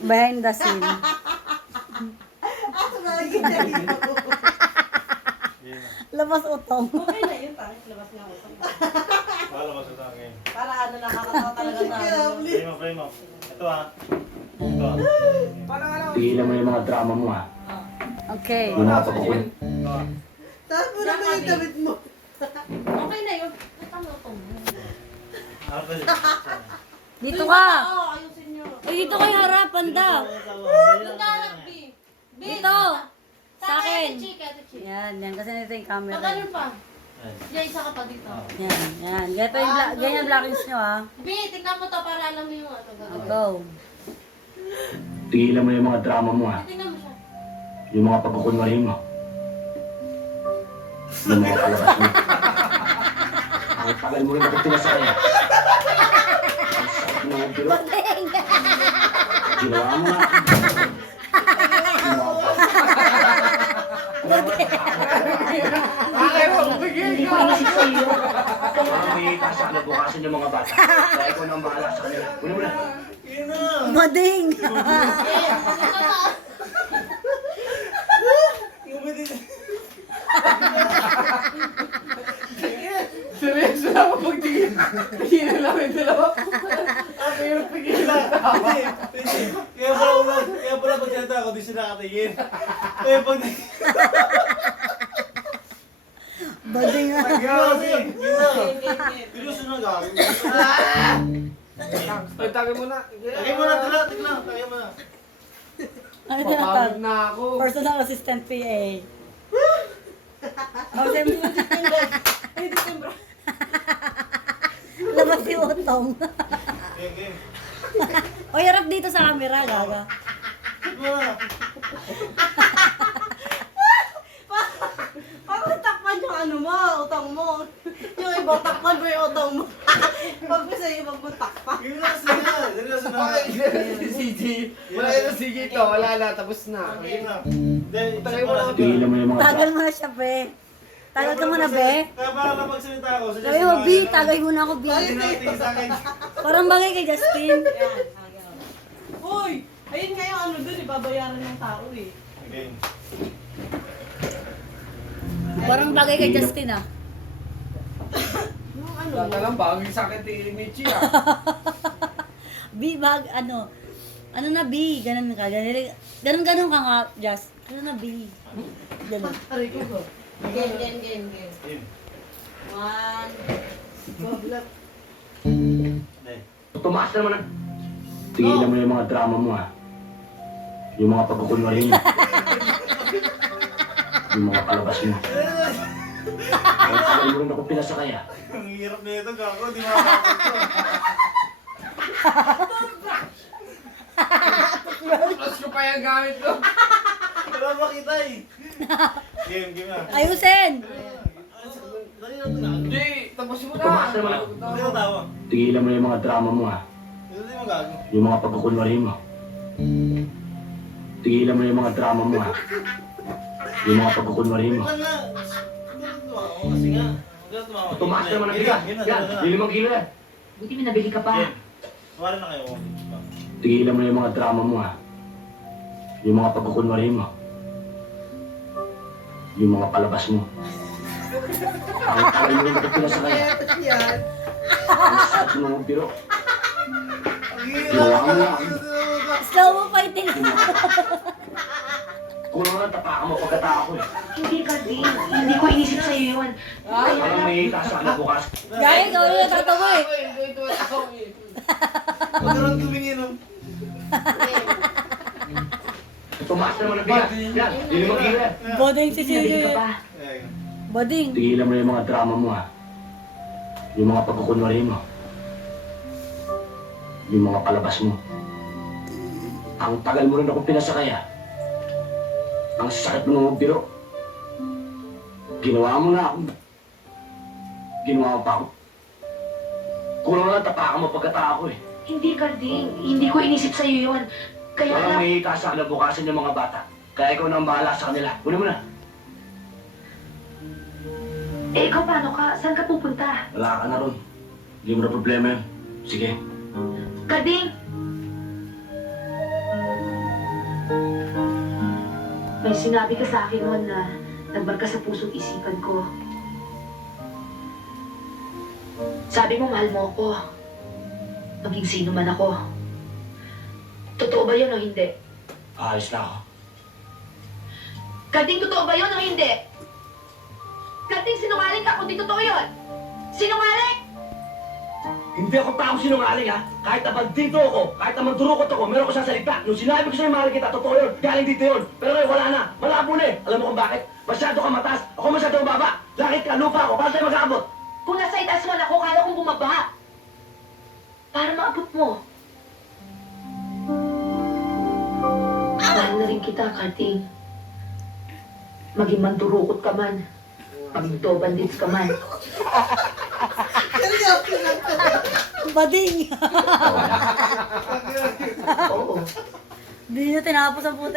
Behind the scene. Asa nakikita dito? Labas utong. Okay na yun, pangit labas nga ako. Palabas ito ngayon. Para ano, nakakatawa talaga na. Frame mo. Ito ha. Ito ha. Tigilan mo yung mga drama mo ha. Okay. Yung mga pagkukul. Tapos mo na ba yung damit mo? Okay na yun. Ano to? Ano to? Dito ka. Oo, ayusin nyo. Uy, dito kayo harapan daw. Yung darap, B. B. Dito. Sa akin. Ate Chi. Yan, yan. Kasi nito yung Pag camera. ano pa? Diyan, isa ka pa dito. Yan, yan. Ganyan blockings nyo ha. B, tignan mo to para alam mo yung ano. gagawin. Go. Tigilan mo yung mga drama mo ha. Tignan mo siya. Yung mga pagkukunwari mo. Yung mga palabas mo. Ang tagal mo rin ako pinasaya. Ang sakit mo ng biro. Ginawa mo na. Ginawa pa. Hindi ko inisip sa iyo. Parang may itaas sa kinabukasan yung mga bata. Kaya ikaw nang bahala sa kanila. Una mo na. Bading. Seryoso na ako pagtingin. Tingin na namin dalawa. Ang hirap pagtingin ng tao. Kaya pala pag sinata ako, di sila nakatingin. Eh, pag Bading na. Pinuso na gawin. Ay, tagay mo na. Tagay mo na, tignan. Tagay mo na. Ano Papagod tinatawag? na ako. Personal assistant PA. Oh, Ay, December. labas si utong. Game. O, harap dito sa camera, gaga. Shoot mo na. Parang takpan yung ano mo, utang mo. Yung ibang takpan mo yung utang mo. Pag mo sa'yo, ibang mo takpan. Game na, sige na. Seryoso na. Si CG. Wala na si CG to. Wala na. Tapos na. Game na. Then, Tagay mo na. Tigilan mo yung mga Tagal drama. mo na siya, be. Tagal ka muna, be. Kaya para kapag salita ako, Sabi mo, B, tagay mo na ako, B. Hindi na tingin sa akin. Parang bagay kay Justin. Uy! Ayun nga yung ano dun, ibabayaran ng tao eh. Game. Parang bagay kay Justin, ah. Yung ano, Wala lang bagay sa akin ni Michi ah. B, ano na, B, ganun ka. Ganun ka nga, Just. Ganun na, B. Ganun. aray ko ko. Game. Game. One. Hindi. Tumaas na naman. Tigilan mo yung mga drama mo ha. Yung mga pagkukunwari mo. Yung mga palabas mo. Ang tagal mo rin ako pinasakaya. Ang hirap na ito, gago. Di makakapag Plus ko pa yung gamit ko. Wala makita eh. Game na. Ayusin! Dali na ito. Hindi. Tapos mo na. Tumaas na naman. Hindi na tawa. Tigilan mo yung mga drama mo ha. Hindi mo gago. Yung mga pagkukunwari mo. Tigilan mo yung mga drama mo ha. Yung mga pagkukunwari mo. Wala nga. Hindi na tumawa ako kasi nga. Hindi na tumawa. Tumaas na naman ang bigas. Game na, Yan, game na. yung 5 kilo yan. Buti may nabili ka pa. Game. Tumawa na kayo. Tigilan mo yung mga drama mo ha. Yung mga pagkukunwari mo. Yung mga palabas mo. Ang tagal mo rin ako pinasakaya. Yan. Ang sakit mo ng biro. Ginawa mo na. Slow mo fighting. Kung ano lang tapakan mo pagkatao ko eh. Hindi kasi, hindi ko inisip sa'yo yun. Parang may itaas sa kinabukas. Gaya, ikaw yung natatawa eh. Ito ako eh. Magkaroon tumingin nun. Tumaas na naman ang bigas. Yan, yung 5 kilo yan. Boding si Nabili ka Siri. pa. Boding. Tigilan mo yung mga drama mo ha. Yung mga pagkukunwari mo. Yung mga palabas mo. Ang tagal mo rin ako pinasakaya. Ang sakit mo ng biro. Ginawa mo na ako. Ginawa mo pa ako. Kung ano lang tapakan mo pagkatao ko eh. Hindi ka ding, hindi ko inisip sa'yo yun. Kaya Parang lang, may itaas sa kinabukasan yung mga bata. Kaya ikaw na ang bahala sa kanila. Una mo na. eh ikaw paano ka? Saan ka pupunta? Wala ka na ron. Hindi mo na problema yun. Sige. Kading, May sinabi ka sa akin noon na nagmarka sa puso't isipan ko. Sabi mo, mahal mo ako. Maging sino man ako. Totoo ba yun o hindi? Ayos na ako. Kading totoo ba yun o hindi? Kading sinungaling ka kung di totoo yun? Sinungaling! Hindi ako tao sinungaling ha. Kahit abandito ako, kahit mandurukot ako, meron ko sasalita. Nung sinabi ko sa'yo mahal kita, totoo yun. Galing dito yun. Pero ngayon wala na. Malabo na eh. Alam mo kung bakit? Masyado ka mataas. Ako masyado baba. Langit ka, lupa ako. Paano tayo mag-aabot? Kung nasa itaas mo ako, kala kong bumaba. Para maabot mo. Mahal na rin kita, Kating. Maging mandurukot ka man. Maging to bandits ka man. Seryoso na to. Bading! Oo. Hindi niya tinapos ang puta.